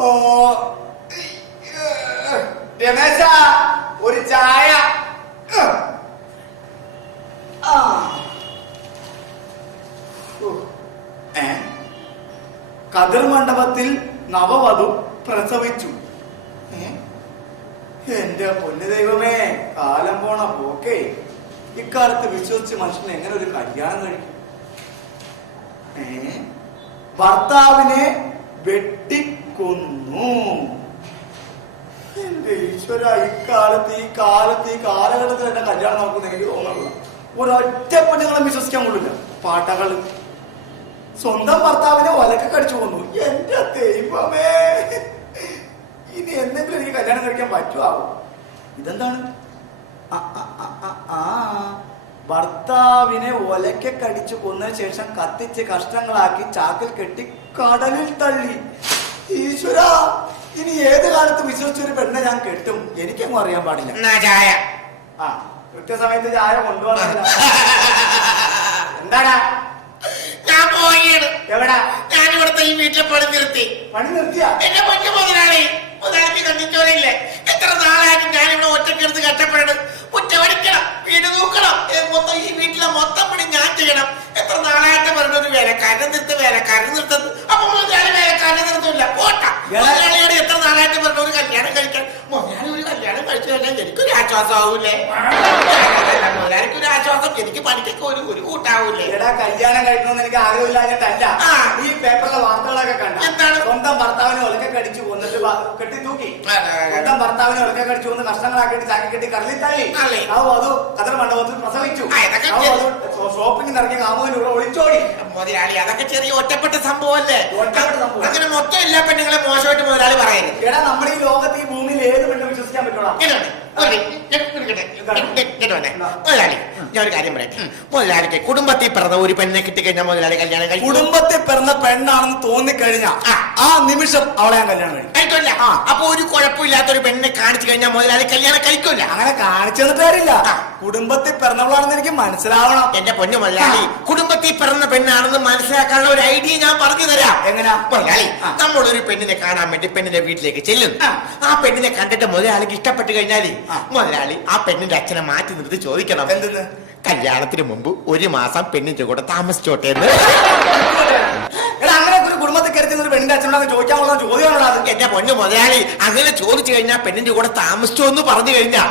ഓ രമേശ, ഒരു ചായ. കതിർ മണ്ഡപത്തിൽ നവവധു പ്രസവിച്ചു. എന്റെ പൊന്നു ദൈവമേ, കാലം പോണ പോക്കേ. ഇക്കാലത്ത് വിശ്വസിച്ച് മനുഷ്യൻ എങ്ങനെ ഒരു കല്യാണം കഴിക്കും? ഭർത്താവിനെ വെട്ടിക്കൊന്നു. എന്റെ ഈശ്വര, ഈ കാലഘട്ടത്തിൽ എന്റെ കല്യാണം നോക്കുന്ന എനിക്ക് തോന്നുന്നില്ല. ഒരൊറ്റ പെണ്ണുങ്ങളെ വിശ്വസിക്കാൻ കൊള്ളില്ല. പാട്ടകള് സ്വന്തം ഭർത്താവിനെ ഒലക്കെ കടിച്ചു കൊന്നു. എന്റെ ദൈവമേ, ഇനി എന്തെങ്കിലും എനിക്ക് കല്യാണം കഴിക്കാൻ പറ്റുമോ? ഇതെന്താണ്? ഭർത്താവിനെ ഒലക്കെ കടിച്ചു കൊന്നതിന് ശേഷം കത്തിച്ച് കഷ്ണങ്ങളാക്കി ചാക്കിൽ കെട്ടി കടലിൽ തള്ളി. ഈശ്വര, ഇനി ഏത് കാലത്ത് വിശ്വസിച്ചൊരു പെണ്ണെ ഞാൻ കെട്ടും? എനിക്കൊന്നും അറിയാൻ പാടില്ല. ചായ കൃത്യസമയത്ത് ചായ കൊണ്ടുപോകാനില്ല. എന്താടാ? ഞാൻ പോവുകയാണ്. എവിടാ? ഞാൻ ഇവിടുത്തെ ഈ വീട്ടിലെ പണി നിർത്തി. പണി നിർത്തിയാ? എന്നെ പൊന്നു മുതലാളിക്ക് കണ്ടിച്ചോറില്ലേ? എത്ര നാളായിട്ട് ഞാൻ ഇവിടെ ഒറ്റക്കെടുത്ത് കഷ്ടപ്പെടണം. മുറ്റമടിക്കണം, വീട് നോക്കണം, മൊത്തം ഈ വീട്ടിലെ മൊത്തം പണി ഞാൻ ചെയ്യണം. എത്ര നാളായിട്ട് പറഞ്ഞൊരു വേലക്കാരനെ നിർത്തുന്നു. അപ്പൊ മുതലാളി വേലക്കാരനെ നിർത്തില്ല. പോട്ട മുതലാളിയോട് എത്ര നാളായിട്ട് പറഞ്ഞ ഒരു കല്യാണം കഴിക്കാൻ. മുതലാളി ഒരു കല്യാണം കഴിച്ചു കഴിഞ്ഞാൽ എനിക്കൊരു ആശ്വാസമാവൂലേ? മുതലാളിക്ക് ഒരു ആശ്വാസം, എനിക്ക് പണിക്കൊക്കെ ഒരു കൂട്ടാവൂലേ? എടാ, കല്യാണം കഴിക്കണമെന്ന് എനിക്ക് ആഗ്രഹമില്ലാഞ്ഞിട്ടല്ല. ഈ പേപ്പറിലെ വാർത്തകളൊക്കെ കണ്ട എന്താണ്? സ്വന്തം ഭർത്താവിനെ ഒലക്കെ കടിച്ചു കൊന്നിട്ട് കെട്ടി തൂക്കി. സ്വന്തം ഭർത്താവിനെ ഒലക്കെ കടിച്ചു കൊന്ന് കഷ്ണങ്ങളാക്കിയിട്ട് ചാക്കി കെട്ടി കടലിൽ തള്ളി. അത് കതിർ മണ്ഡപത്തിൽ പ്രസവിച്ചു. ഷോപ്പിംഗ് ഇറങ്ങിയ കാമുവിലൂടെ ഒളിച്ചോടി. മുതലാളി, അതൊക്കെ ചെറിയ ഒറ്റപ്പെട്ട സംഭവമല്ലേ? അങ്ങനെ മൊത്തം എല്ലാ പെണ്ണുങ്ങളെ മോശമായിട്ട് മുതലാളി പറയുന്നത്. എടാ, നമ്മുടെ ഈ ലോകത്ത് ഈ ഭൂമിയിൽ ഏത് പെണ്ണും വിശ്വസിക്കാൻ പറ്റൂടാ. മുതലാളി, ഞാൻ ഒരു കാര്യം പറയട്ടെ. മുതലാളിക്ക് കുടുംബത്തിൽ പിറന്ന ഒരു പെണ്ണെ കിട്ടിക്കഴിഞ്ഞാൽ മുതലാളി കല്യാണം കഴിക്കും. കുടുംബത്തിൽ പിറന്ന പെണ്ണാണെന്ന് തോന്നിക്കഴിഞ്ഞാൽ ആ നിമിഷം അവളെ ഞാൻ കല്യാണം കഴിക്കില്ല. അപ്പൊ ഒരു കുഴപ്പമില്ലാത്തൊരു പെണ്ണെ കാണിച്ചു കഴിഞ്ഞാൽ മുതലാളി കല്യാണം കഴിക്കില്ല. അങ്ങനെ കാണിച്ചു തന്നിട്ട് കാര്യമില്ല. കുടുംബത്തിൽ പിറന്നവളാണെന്ന് എനിക്ക് മനസ്സിലാവണം. എന്റെ പൊന്നു മുതലാളി, കുടുംബത്തിൽ പിറന്ന പെണ്ണാണെന്ന് മനസ്സിലാക്കാനുള്ള ഒരു ഐഡിയ ഞാൻ പറഞ്ഞു തരാം. എങ്ങനെയാ? മുതലാളി, നമ്മളൊരു പെണ്ണിനെ കാണാൻ വേണ്ടി പെണ്ണിന്റെ വീട്ടിലേക്ക് ചെല്ലുന്നു. ആ പെണ്ണിനെ കണ്ടിട്ട് മുതലാളിക്ക് ഇഷ്ടപ്പെട്ട് കഴിഞ്ഞാല് മുതലാളി ആ പെണ്ണിന്റെ അച്ഛനെ മാറ്റി നിർത്തി ചോദിക്കണം, എന്തെന്ന്? കല്യാണത്തിന് മുമ്പ് ഒരു മാസം പെണ്ണിന്റെ കൂടെ താമസിച്ചോട്ടെ എന്ന്. അങ്ങനെ ഒരു കുടുംബത്തിൽ കയറി പെണ്ണിന്റെ അച്ഛനോട് ചോദിക്കാനുള്ള ചോദ്യമാണോ അത്? എന്റെ പൊന്നു മുതലാളി, അങ്ങനെ ചോദിച്ചു കഴിഞ്ഞാൽ പെണ്ണിന്റെ കൂടെ താമസിച്ചോ എന്ന് പറഞ്ഞു കഴിഞ്ഞാ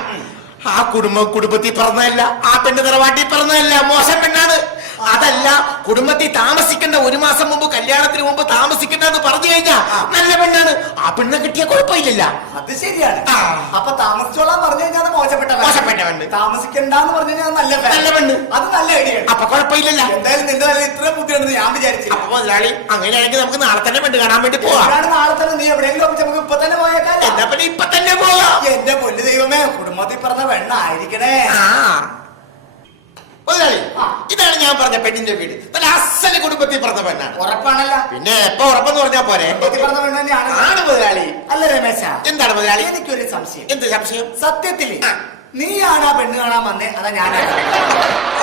ആ കുടുംബത്തിൽ പറഞ്ഞതല്ല, ആ പെണ്ണ് തറവാട്ടിൽ പറഞ്ഞതല്ല, മോശം പെണ്ണാണ്. അതല്ല, കുടുംബത്തിൽ താമസിക്കേണ്ട ഒരു മാസം മുമ്പ്, കല്യാണത്തിന് മുമ്പ് താമസിക്കേണ്ടെന്ന് പറഞ്ഞു കഴിഞ്ഞാ നല്ല പെണ്ണാണ്. ആ പെണ്ണെ കിട്ടിയ കുഴപ്പമില്ല. അത് ശരിയാണ്. അപ്പൊ താമസിച്ചോളാൻ പറഞ്ഞു കഴിഞ്ഞാൽ മോശപ്പെട്ട പെണ്ണ്, താമസിക്കണ്ടെന്ന് പറഞ്ഞു കഴിഞ്ഞാൽ നല്ല പെണ്ണ്. അത് നല്ല ഐഡിയ. അപ്പൊ കുഴപ്പമില്ലല്ലോ. എന്തായാലും നിന്റെ നല്ല ഇത്രയും ബുദ്ധിയുണ്ടെന്ന് ഞാൻ വിചാരിച്ചു. അപ്പൊ മുതലാളി, അങ്ങനെയാണെങ്കിൽ നമുക്ക് നാളെ തന്നെ പെണ്ണ് കാണാൻ വേണ്ടി പോവാം. നാളെ തന്നെ നീ എവിടെയെങ്കിലും നമുക്ക് ഇപ്പൊ തന്നെ പോയേക്കാം. എന്താ പിന്നെ ഇപ്പൊ തന്നെ പോവാം. എന്റെ പൊന്നു ദൈവമേ, കുടുംബത്തിൽ പറഞ്ഞ പെണ്ണായിരിക്കണേ. മുതലാളി, ഇതാണ് ഞാൻ പറഞ്ഞ പെണ്ണിന്റെ വീട്. നല്ല അസല് കുടുംബത്തിൽ പറഞ്ഞ പെണ്ണാണ്. ഉറപ്പാണല്ല? പിന്നെ എപ്പോ ഉറപ്പെന്ന് പറഞ്ഞാ പോരെ? പറഞ്ഞ പെണ്ണ് തന്നെയാണ് മുതലാളി. അല്ല രമേശ, എന്താണ് മുതലാളി? എനിക്കൊരു സംശയം. എന്ത് സംശയം? സത്യത്തില് നീയാണ് ആ പെണ്ണ് കാണാൻ വന്നേ, അതാ ഞാൻ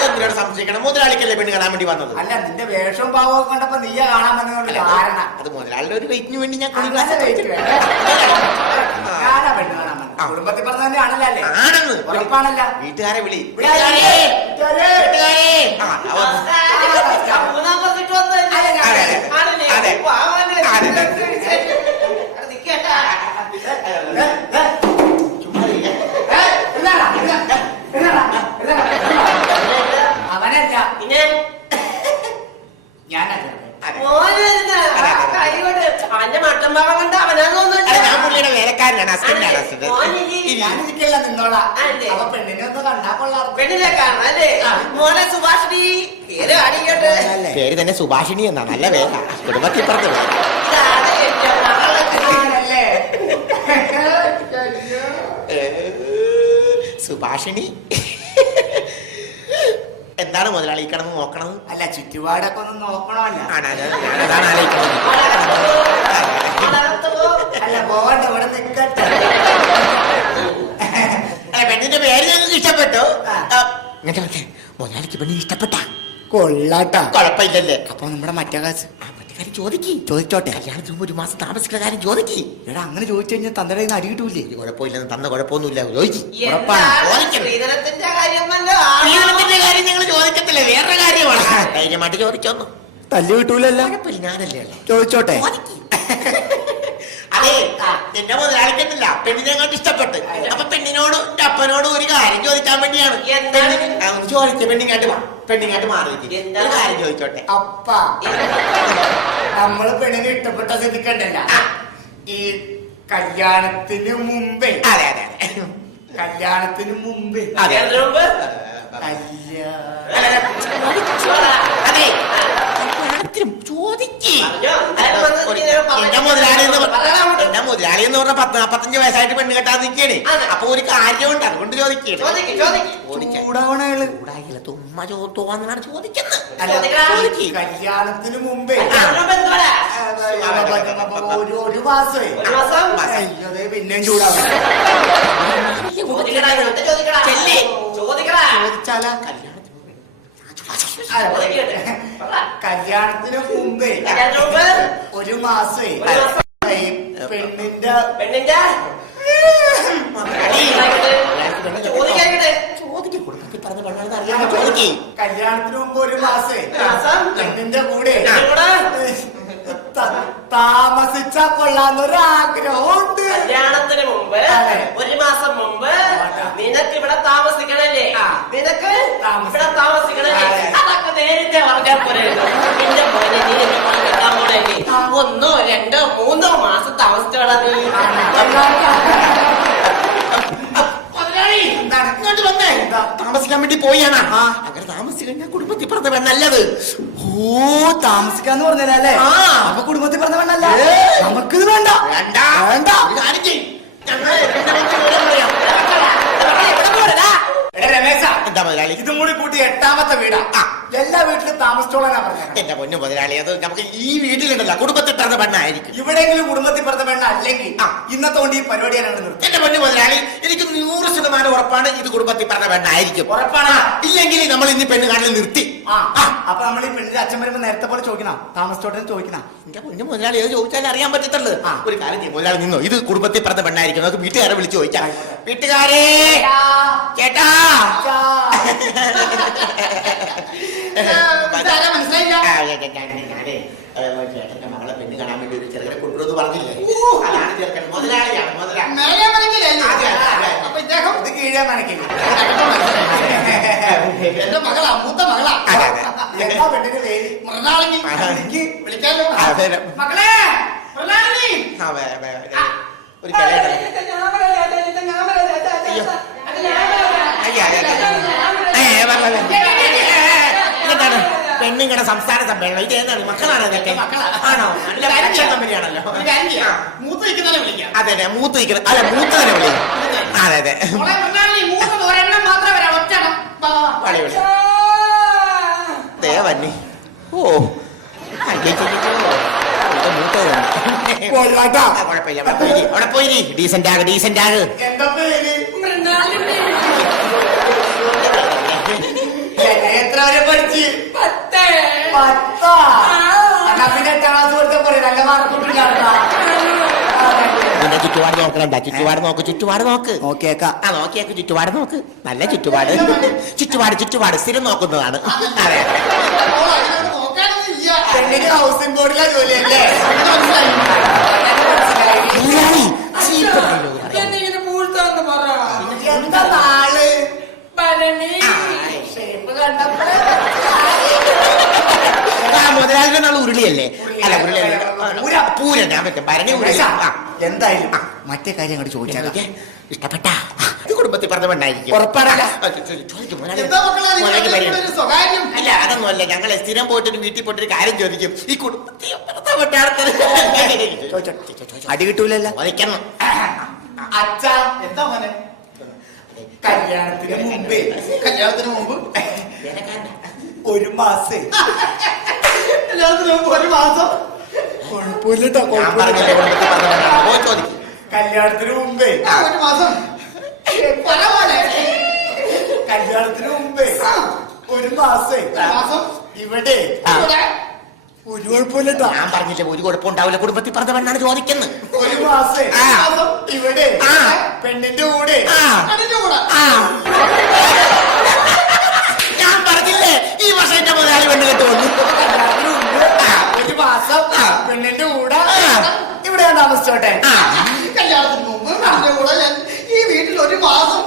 എന്തിനാണ് സംശയിക്കണം? മുതലാളിക്കല്ലേ പെണ്ണ് കാണാൻ വേണ്ടി വന്നത്? അല്ല, നിന്റെ വേഷവും ഭാവമൊക്കെ കണ്ടപ്പോ നീയാ കാണാൻ വന്നതുകൊണ്ട് കാരണം അത് മുതലാളിയുടെ ഒരു വെയിറ്റിന് വേണ്ടി ഞാൻ ഞാനാ പെണ്ണ് കാണാൻ വന്നത്. കുടുംബത്തിൽ പറഞ്ഞ തന്നെയാണല്ലോ അല്ലേ? ആണെന്ന് ഉറപ്പാണല്ല? വീട്ടുകാരെ വിളി. അവനല്ല, ഞാനാ. ഞാൻ പുള്ളിയുടെ വേലക്കാരനാണ്, ഹസ്ബൻഡാണ്. ഞാനിരിക്കല്ല, നിന്നോളാം. അപ്പൊ പെണ്ണിനെ ഒന്ന് കണ്ടാ കൊള്ളാം. പെണ്ണിനെ കാണാല്ലേ? മോനെ സുഭാഷിണി, പേര് തന്നെ സുഭാഷിണി എന്നാ. നല്ല വേല, കുടുംബത്തിൽ പറഞ്ഞ സുഭാഷിണി. എന്താണ് മുതലാളി കിടന്ന് നോക്കണത്? അല്ല, ചുറ്റുപാടൊക്കെ ഒന്ന് നോക്കണമല്ല. ഞാനതാണ് ആലോചിക്കുന്നത്. അല്ല, പോകണ്ട, ഇവിടെ നിൽക്കട്ടെ. പെണ്ണിന്റെ പേര് ഞങ്ങൾക്ക് ഇഷ്ടപ്പെട്ടു. മുതലാളിക്ക് പെണ്ണിന് ഇഷ്ടപ്പെട്ട കൊള്ളാട്ടാ. കുഴപ്പമില്ലല്ലേ? അപ്പൊ നമ്മുടെ മറ്റേ കാശ് കാര്യം ചോദിക്കി. ചോദിച്ചോട്ടെ. കല്യാണത്തിന് മുമ്പ് 1 മാസം താമസിക്കുന്ന കാര്യം ചോദിക്കി. എടാ അങ്ങനെ ചോദിച്ചു കഴിഞ്ഞാൽ തന്റെ അടി കിട്ടൂലേ? കുഴപ്പമില്ലെന്ന് തന്ന കുഴപ്പമൊന്നുമില്ല ചോദിക്കി. സ്ത്രീധനത്തിന്റെ കാര്യമല്ലോ. സ്ത്രീധനത്തിന്റെ കാര്യം ഞങ്ങൾ ചോദിക്കത്തില്ല, വേറെ കാര്യമാണ്. ധൈര്യമായിട്ട് ചോദിച്ചോന്നു. തല്ലു കിട്ടൂലല്ലോ. കുഴപ്പമില്ല, ഞാനല്ലേ ഉള്ളെ. ചോദിച്ചോട്ടെ. അതെ, എന്റെ മുതലാളിക്കത്തില്ല പെണ്ണിനെ അങ്ങോട്ട് ഇഷ്ടപ്പെട്ട്. അപ്പൊ പെണ്ണിനോടും എന്റെ അപ്പനോടും ഒരു കാര്യം ചോദിക്കാൻ വേണ്ടിയാണ്. ചോദിച്ച പെണ്ണിങ്ങാട്ട് മാറി ഒരു കാര്യം ചോദിച്ചോട്ടെ. അപ്പ നമ്മള് പെണ്ണിനെ ഇഷ്ടപ്പെട്ട ശ്രദ്ധിക്കണ്ടല്ല. ഈ കല്യാണത്തിന് മുമ്പേ അതെ അതെ കല്യാണത്തിന് മുമ്പേ അതെ അതിനു മുമ്പ് അതെ ചോദിക്കേ. പറഞ്ഞോ. എന്റെ മുതലാളി എന്ന് പറഞ്ഞ 40-45 വയസ്സായിട്ട് പെണ്ണ് കെട്ടാൻ നിൽക്കണേ. അപ്പൊ ഒരു കാര്യമുണ്ട്, അതുകൊണ്ട് ചോദിക്കണേ. ചൂടാവണകള് തുമ്മ തോന്നാണ് ചോദിക്കുന്നത്. കല്യാണത്തിന് മുമ്പേ അതിനു മുമ്പ് എന്തുവാടാ? ഒരു മാസമേ. ഒരു മാസം? പിന്നെയും ചൂടാവണം. ചോദിക്കടാ, ഇങ്ങോട്ട് ചോദിക്കടാ. ചെല്ലി. ചോദിക്കടാ. ചോദിച്ചാലാ കല്യാണത്തിന് മുമ്പേ കല്യാണത്തിന് മുമ്പ് ഒരു മാസമേ ഒരു മാസം. പെണ്ണിന്റെ കല്യാണത്തിന് മുമ്പ് ഒരു മാസേ പെണ്ണിന്റെ കൂടെ താമസിച്ചാ കൊള്ളാന്നൊരാഗ്രഹമുണ്ട്. കല്യാണത്തിന് മുമ്പ് ഒരു മാസം മുമ്പ് നിനക്ക് ഇവിടെ താമസിക്കണല്ലേ? നിനക്ക് ഇവിടെ താമസിക്കണല്ലേ? അതൊക്കെ നേരത്തെ പറഞ്ഞാൽ പോരെ. എന്റെ മോനെ നീ എന്നെ കെട്ടാൻ പോണല്ലേ? 1, 2, 3 മാസം താമസിച്ചോടാ നീ. ഇങ്ങോട്ട് വന്നേ. താമസിക്കാൻ വേണ്ടി പോയാണ്. അങ്ങനെ താമസിച്ചു കഴിഞ്ഞാൽ കുടുംബത്തിൽ പറഞ്ഞ പെണ്ണല്ലത്. ഓ, താമസിക്കാന്ന് പറഞ്ഞല്ലേ? അപ്പൊ കുടുംബത്തിൽ പറഞ്ഞ പെണ്ണല്ല. നമുക്കിത് വേണ്ട. വേണ്ട. കാര്യം ചെയ്യും. ഞങ്ങൾ രമേശ, എന്താ മുതലാളി? ഇതും കൂടി കൂട്ടി 8ാമത്തെ വീടാ. എല്ലാ വീട്ടിലും താമസിച്ചോളാനാ പറഞ്ഞത്. എന്റെ പൊന്നു മുതലാളി, അത് നമുക്ക് ഈ വീട്ടിലുണ്ടല്ല കുടുംബത്തിൽ പറഞ്ഞ പെണ്ണായിരിക്കും. ഇവിടെയെങ്കിലും കുടുംബത്തിൽ പറഞ്ഞ പെണ്ണ അല്ലെങ്കിൽ ഇന്നത്തെ കൊണ്ട് ഈ പരിപാടി നിർത്തി. എന്റെ പൊന്നു മുതലാളി, എനിക്ക് 100% ഉറപ്പാണ് ഇത് കുടുംബത്തിൽ പറഞ്ഞ പെണ്ണായിരിക്കും. ഉറപ്പാണ്. ഇല്ലെങ്കിൽ നമ്മൾ ഇന്ന് പെണ്ണ് കാണൽ നിർത്തി. അപ്പൊ നമ്മൾ ഈ പെണ്ണിന്റെ അച്ഛൻ വരുമ്പോ നേരത്തെ പോലെ ചോദിക്കണം, താമസിച്ചോട്ടെ ചോദിക്കണം. എന്റെ പൊന്നു മുതലാളി, അത് ചോദിച്ചാൽ അറിയാൻ പറ്റത്തുള്ളൂ. ഒരു കാര്യം ചെയ്യും മുതലാളി, നിന്നോ, ഇത് കുടുംബത്തിൽ പറഞ്ഞ പെണ്ണായിരിക്കും. നമുക്ക് വീട്ടുകാരെ വിളിച്ച് ചോദിക്കാം. വീട്ടുകാരെ, ചേട്ടാ, മനസ്സിലായില്ല. ചേട്ടന്റെ മകളെ പെണ്ണ് കാണാൻ വേണ്ടി ഒരു ചെറുകനെ കൊണ്ടുവന്ന് പറഞ്ഞില്ലേ? അതാണ് ചെറുക്കൻ. മുതലാളിയാണ് മുതലാളി. അപ്പൊ ഇദ്ദേഹം ഇത് കീഴേ മനക്കില്ല. എന്റെ മകളാ, മൂത്ത മകളാ. എന്താ പെണ്ണിന്റെ പേര്? മൃണാളിനി. വിളിക്കാലോ. മകളെ മൃണാളിനി. ഒരു എന്താണ് പെണ്ണുങ്ങളുടെ സംസ്ഥാന സമ്മേളനം? ഇത് ഏതാണ്? മക്കളാണ് ഇതൊക്കെ? ആണോ? നല്ല പരീക്ഷ കമ്പനിയാണല്ലോ. മൂത്ത് നിൽക്കുന്നതിനെ വിളിക്കാം. അതെ അതെ, മൂത്ത് നിൽക്കുന്നത്. അല്ല, മൂത്തതിനെ വിളിക്കാം. അതെ അതെ. ദേവന്നി. ഓ, കുഴപ്പമില്ല. അവിടെ പോയി ഡീസന്റ് ആക്. എന്താ പേര്? എത്ര വരെ പഠിച്ച്? 10. പിന്നെ 8ാം ക്ലാസ് കൊടുത്ത പോലെ നല്ല മാർക്കൊന്നുമില്ല. ചുറ്റുപാട് നോക്കണ്ട. ചുറ്റുപാട് നോക്ക്. നോക്കിയേക്കാം. നോക്കിയേക്ക്. ചുറ്റുപാട് നോക്ക്. നല്ല ചുറ്റുപാട്. സ്ഥിരം നോക്കുന്നതാണ്. അതെ. പെണ്ണിന് ഹൗസിംഗ് ബോർഡിലെ ജോലിയല്ലേ? എന്താ നാള്? ഷേപ്പ് കണ്ടപ്പോ മുതലാളിയുടെ നാള് ഉരുളിയല്ലേ? അല്ല, പൂരൻ. ഞാൻ പറ്റും ഭരണി ഉരുളി. എന്തായാലും മറ്റേ കാര്യം അങ്ങോട്ട് ചോദിച്ചാൽ ഇഷ്ടപ്പെട്ടാ? ഇത് കുടുംബത്തിൽ പറഞ്ഞ പെണ്ണായിരിക്കും. ഉറപ്പാണല്ല. അല്ല, അതൊന്നുമല്ല. ഞങ്ങളെ സ്ഥിരം പോയിട്ടൊരു വീട്ടിൽ പോയിട്ടൊരു കാര്യം ചോദിക്കും. ഈ കുടുംബത്തിൽ അടി കിട്ടൂലല്ലോ. വധിക്കണം. അച്ഛാ, എന്താ മോനെ? കല്യാണത്തിന് മുമ്പ് ഒരു മാസം. കല്യാണത്തിന് മുമ്പ് ഒരു മാസം കുഴപ്പമില്ലട്ടോ. കല്യാണത്തിന് മുമ്പേ ഒരു മാസം. കല്യാണത്തിന് മുമ്പേ ഒരു മാസം ഇവിടെ ഒരു കുഴപ്പമില്ലട്ടോ. ഞാൻ പറഞ്ഞില്ലേ ഒരു കുഴപ്പമുണ്ടാവില്ല, കുടുംബത്തിൽ പറഞ്ഞ പെണ്ണാണ് ചോദിക്കുന്നത്. ഒരു മാസം ആ. ഇവിടെ ആ. പെണ്ണിന്റെ കൂടെ ആ. അതിന്റെ കൂടെ ഞാൻ പറഞ്ഞില്ലേ ഈ വർഷം എന്റെ മുതലാളി പെണ്ണ് കെട്ടുവന്നു. ഒരു മാസം പെണ്ണിന്റെ കൂടെ ഇവിടെ ഞാൻ താമസിച്ചോട്ടെ. കല്യാണത്തിന് മുമ്പ് അതിന്റെ കൂടെ ഞാൻ ഈ വീട്ടിൽ ഒരു മാസം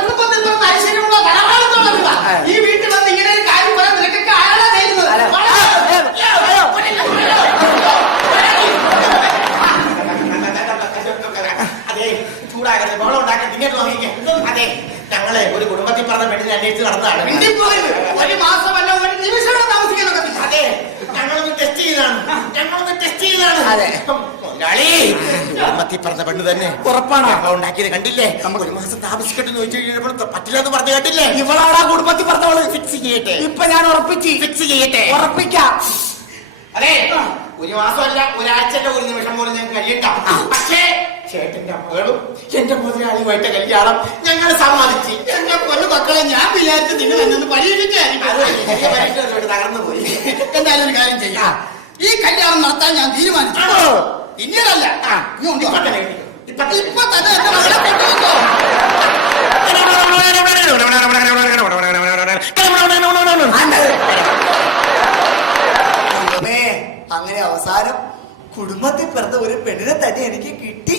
കുടുംബത്തിൽ നിന്ന് ഐശ്വര്യമുള്ള ധനവാളത്തോളം ഈ വീട്ടിൽ വന്ന് ഇങ്ങനെ ഒരു കാര്യം പറയാൻ നിനക്കൊക്കെ ആരാണ് തരുന്നത്? അതെ, ചൂടാകരുത്, ബഹളം ഉണ്ടാക്കാൻ ഇങ്ങോട്ട് നോക്കിക്കേ. അതെ, ഞങ്ങളെ ഒരു കുടുംബത്തിൽ പറഞ്ഞ പെണ്ണിനെ അന്വേഷിച്ച് നടന്നതാണ്. മിണ്ടിപ്പോകരുത്. ഒരു മാസമല്ല ഒരു നിമിഷം താമസിക്കാൻ. അതെ, ഞങ്ങളൊന്ന് ടെസ്റ്റ് ചെയ്താണ്. അതെ. മുതലാളി, കുടുംബത്തിൽ പറഞ്ഞ പെണ്ണ് തന്നെ ഉറപ്പാണ്. ബഹളം ഉണ്ടാക്കിയത് കണ്ടില്ലേ? ഒരു മാസം താമസിക്കട്ടെ എന്ന് ചോദിച്ചു കഴിഞ്ഞപ്പോൾ പറ്റില്ലെന്ന് പറഞ്ഞു കേട്ടില്ലേ? ഇവളാടാ കുടുംബത്തിൽ പറഞ്ഞവള്. ഫിക്സ് ചെയ്യട്ടെ, ഇപ്പൊ ഞാൻ ഫിക്സ് ചെയ്യട്ടെ. ഉറപ്പിക്കാം. അതെ, ഒരു മാസമല്ല ഒരാഴ്ചന്റെ ഒരു നിമിഷം പോലും ഞാൻ കഴിയണ്ട. പക്ഷേ ചേട്ടന്റെ മകളും എന്റെ മുതലാളിയുമായിട്ട് കല്യാണം ഞങ്ങൾ സമ്മതിച്ച്. എന്റെ പൊന്നു മക്കളെ, ഞാൻ വിചാരിച്ചു നിങ്ങൾ എന്നൊന്ന് പരീക്ഷിക്കായിരിക്കും. തകർന്നു പോയി. എന്തായാലും ഒരു കാര്യം ചെയ്യാം, ഈ കല്യാണം നടത്താൻ ഞാൻ തീരുമാനിച്ചു. പിന്നീടല്ല, ഇപ്പൊ തന്നെ എന്റെ മകളെ കെട്ടിവെച്ചോ. അങ്ങനെ അവസാനം കുടുംബത്തിൽ പിറന്ന ഒരു പെണ്ണിനെ തന്നെ എനിക്ക് കിട്ടി.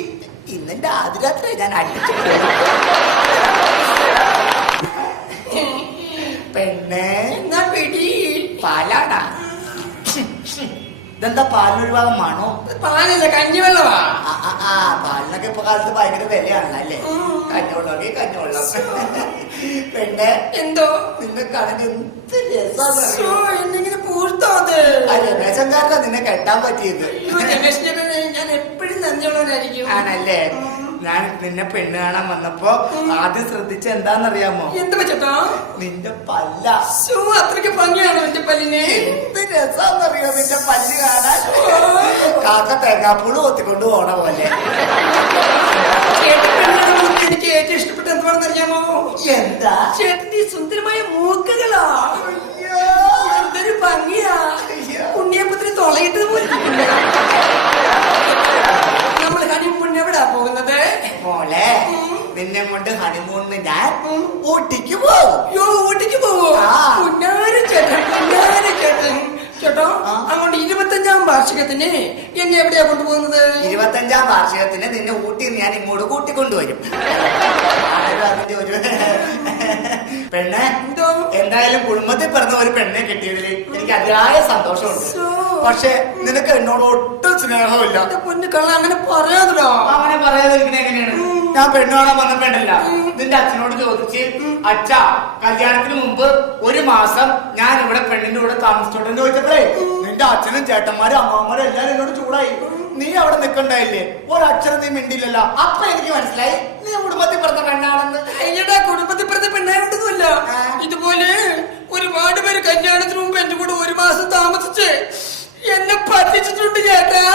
ഇന്നെന്റെ ആദ്യരാത്രി ഞാൻ അടിച്ചു. പെണ്ണെ എന്നാ പിടി. പാലാടാ. ഇതെന്താ പാലിനൊരുപാകമാണോ? പാലല്ല, കഞ്ഞിവെള്ളവാ. പാലിനൊക്കെ ഇപ്പൊ കാലത്ത് ഭയങ്കര വിലയാണല്ലോ അല്ലേ? കഞ്ഞിവെള്ളമൊക്കെ കഞ്ഞിവെള്ളം. പെണ്ണെ എന്തോ നിന്നെ കാണാൻ എന്ത് രസാന്നറിയോ? എന്തെങ്കിലും പൂർത്തോ അത്? രമേശങ്കാരനാ നിന്നെ കെട്ടാൻ പറ്റിയത്. രമേശിനെ ഞാൻ എപ്പോഴും നന്ദിയുള്ളവനായിരിക്കും. ആണല്ലേ? ഞാൻ നിന്നെ പെണ്ണ് കാണാൻ വന്നപ്പോ ആദ്യം ശ്രദ്ധിച്ച എന്താന്നറിയാമോ? എന്ത് വെച്ചോ? നിന്റെ പല്ല. അത്രയ്ക്ക് ഭംഗിയാണോ എന്റെ പല്ലിനെ? എന്ത് രസാന്നറിയോ നിന്റെ പല്ല് കാണാൻ? കാക്ക തേങ്ങാപ്പൂള് ഒത്തിക്കൊണ്ട് പോണ പോലെ. എനിക്ക് ഏറ്റവും ഇഷ്ടപ്പെട്ട എന്താണെന്നറിയാമോ? എന്താ? ചേട്ടന്റെ ഈ സുന്ദരമായ മൂക്കുകളാ. എന്തൊരു ഭംഗിയാ. ഉണ്ണിയപ്പത്തിന് തുളയിട്ടത് പോലെ. നമ്മൾ ഹണിമൂണിന് എവിടാ പോകുന്നത്? മോളെ, നിന്നെ കൊണ്ട് ഹണിമൂണിന് ഞാൻ ഊട്ടിക്ക് പോകും. ഊട്ടിക്ക് പോവോ? ചേട്ടൻ ചേട്ടോ, അങ്ങോട്ട് 25ാം വാർഷികത്തിന് എന്നെ എവിടെയാ കൊണ്ടുപോകുന്നത്? 25ാം വാർഷികത്തിന് നിന്നെ ഊട്ടി ഞാൻ ഇങ്ങോട്ട് കൂട്ടിക്കൊണ്ടുവരും. അതിന്റെ ഒരു പെണ്ണെ, എന്തായാലും കുടുംബത്തിൽ പിറന്ന ഒരു പെണ്ണെ കിട്ടിയതിൽ എനിക്ക് അതിയായ സന്തോഷമുണ്ട്. പക്ഷെ നിനക്ക് എന്നോട് ഒട്ടും സ്നേഹമില്ല. പൊന്നു കള്ള, അങ്ങനെ പറയാതോ. അങ്ങനെ പറയാതിരിക്കണ എങ്ങനെയാണ്? ഞാൻ പെണ്ണ് കാണാൻ വന്ന പെണ്ണല്ല. നിന്റെ അച്ഛനോട് ചോദിച്ച്, അച്ഛാ കല്യാണത്തിന് മുമ്പ് ഒരു മാസം ഞാൻ ഇവിടെ പെണ്ണിന്റെ കൂടെ താമസിച്ചോട്ടെന്ന് ചോദിച്ചപ്പോഴേ നിന്റെ അച്ഛനും ചേട്ടന്മാരും അമ്മമാരും എല്ലാരും എന്നോട് ചൂടായി. നീ അവിടെ നിൽക്കണ്ടായില്ലേ? ഒരക്ഷരം നീ മിണ്ടില്ലല്ലോ. അപ്പൊ എനിക്ക് മനസ്സിലായി നീ കുടുംബത്തിൽ പിറന്ന പെണ്ണാണെന്ന്. അയ്യടാ, കുടുംബത്തിൽ പിറന്ന പെണ്ണായിട്ടൊന്നുമല്ല. ഇതുപോലെ ഒരുപാട് പേര് കല്യാണത്തിന് മുമ്പ് എന്റെ കൂടെ ഒരു മാസം താമസിച്ച് എന്നെ പറ്റിച്ചിട്ടുണ്ട് ചേട്ടാ.